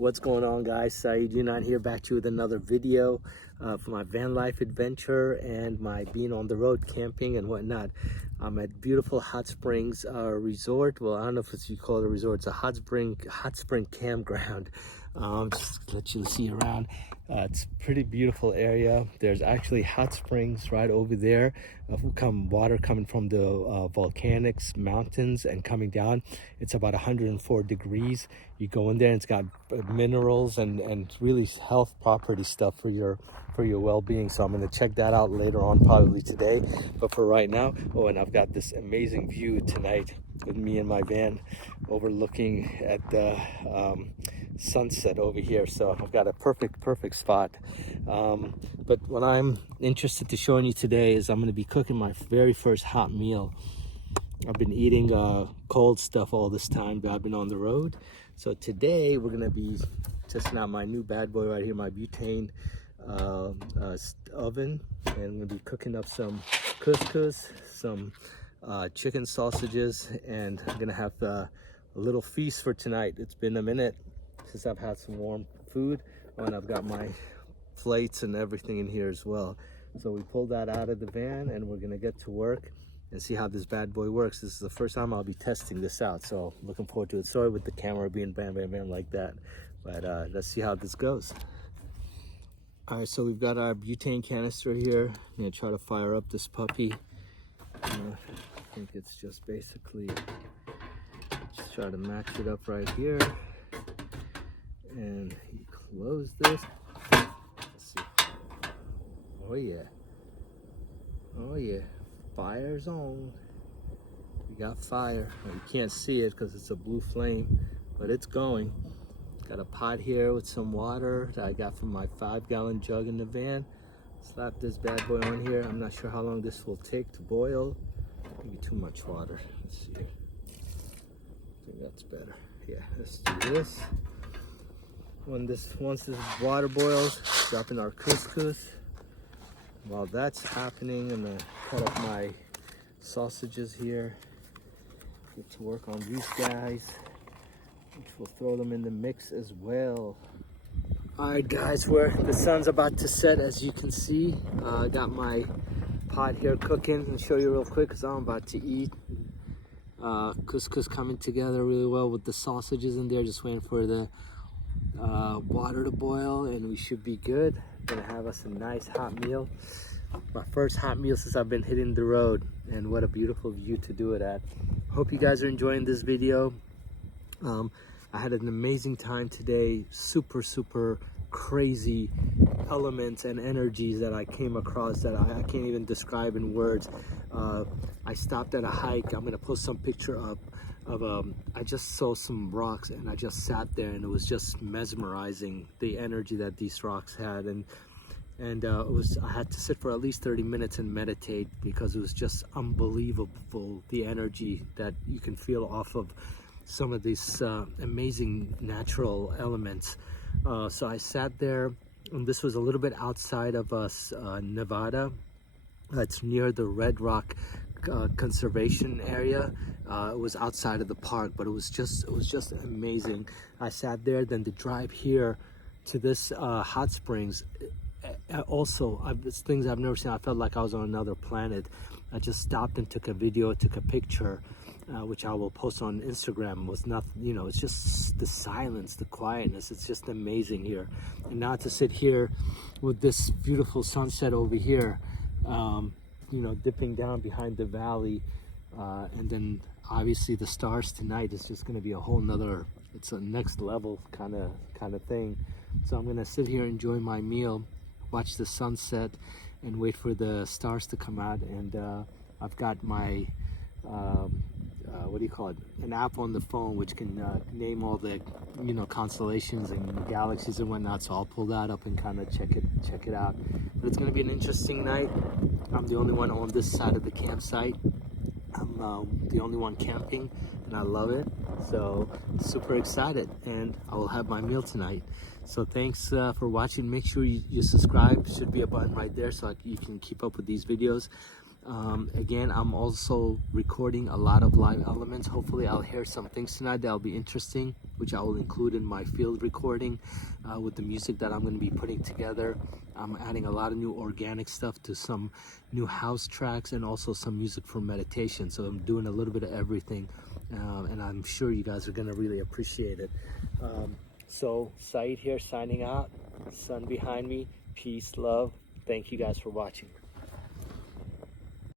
What's going on, guys? SAEED YOUNAN here, back to you with another video for my van life adventure and my being on the road camping and whatnot. I'm at beautiful Hot Springs resort. Well, I don't know if you call it a resort. It's a hot spring campground. Just to let you see around. It's a pretty beautiful area. There's actually hot springs right over there. Water coming from the volcanic mountains and coming down. It's about 104 degrees. You go in there and it's got minerals and really health property stuff for your well-being. So I'm going to check that out later on, probably today. But for right now, oh, and I've got this amazing view tonight with me in my van overlooking at the sunset over here. So I've got a perfect spot. But what I'm interested to showing you today is I'm going to be cooking my very first hot meal. I've been eating cold stuff all this time, but I've been on the road. So today we're going to be testing out my new bad boy right here, my butane oven, and I'm going to be cooking up some couscous, some chicken sausages, and I'm going to have a little feast for tonight. It's been a minute since I've had some warm food, and I've got my plates and everything in here as well. So we pulled that out of the van and we're gonna get to work and see how this bad boy works. This is the first time I'll be testing this out, so looking forward to it. Sorry with the camera being bam like that, but let's see how this goes. All right, so we've got our butane canister here. I'm gonna try to fire up this puppy. I think it's just basically just try to match it up right here. And you close this. Let's see. Oh yeah, fire's on. We got fire. Well, you can't see it because it's a blue flame, but it's going. Got a pot here with some water that I got from my 5-gallon jug in the van. Slap this bad boy on here. I'm not sure how long this will take to boil. Maybe too much water. Let's see. I think that's better. Yeah, let's do this. Once this water boils, drop in our couscous. While that's happening, I'm gonna cut up my sausages here. Get to work on these guys, which will throw them in the mix as well. All right, guys, the sun's about to set, as you can see. I got my pot here cooking. I'll show you real quick because I'm about to eat. Couscous coming together really well with the sausages in there. Just waiting for the water to boil and we should be good. Gonna have us a nice hot meal. My first hot meal since I've been hitting the road, and what a beautiful view to do it at. Hope you guys are enjoying this video. I had an amazing time today. Super crazy elements and energies that I came across that I can't even describe in words. I stopped at a hike. I'm gonna post some picture up of I just saw some rocks and I just sat there, and it was just mesmerizing, the energy that these rocks had, and I had to sit for at least 30 minutes and meditate because it was just unbelievable, the energy that you can feel off of some of these amazing natural elements. So I sat there, and this was a little bit outside of Nevada. It's near the Red Rock conservation area. It was outside of the park, but it was just amazing. I sat there. Then the drive here to this hot springs, also it's things I've never seen. I felt like I was on another planet. I just stopped and took a video, took a picture, which I will post on Instagram. Was nothing, you know, it's just the silence, the quietness. It's just amazing here. And now to sit here with this beautiful sunset over here, you know, dipping down behind the valley, and then obviously the stars tonight is just going to be a whole nother, it's a next level kind of thing. So I'm going to sit here, enjoy my meal, watch the sunset, and wait for the stars to come out. And I've got my what do you call it, an app on the phone which can name all the, you know, constellations and galaxies and whatnot, so I'll pull that up and kind of check it out. But it's going to be an interesting night. I'm the only one on this side of the campsite. I'm the only one camping, and I love it. So super excited, and I will have my meal tonight. So thanks for watching. Make sure you subscribe. Should be a button right there so you can keep up with these videos. Again, I'm also recording a lot of live elements. Hopefully I'll hear some things tonight that'll be interesting, which I will include in my field recording with the music that I'm going to be putting together. I'm adding a lot of new organic stuff to some new house tracks and also some music for meditation. So I'm doing a little bit of everything, and I'm sure you guys are going to really appreciate it. So SAEED here signing out. Sun behind me. Peace, love. Thank you guys for watching.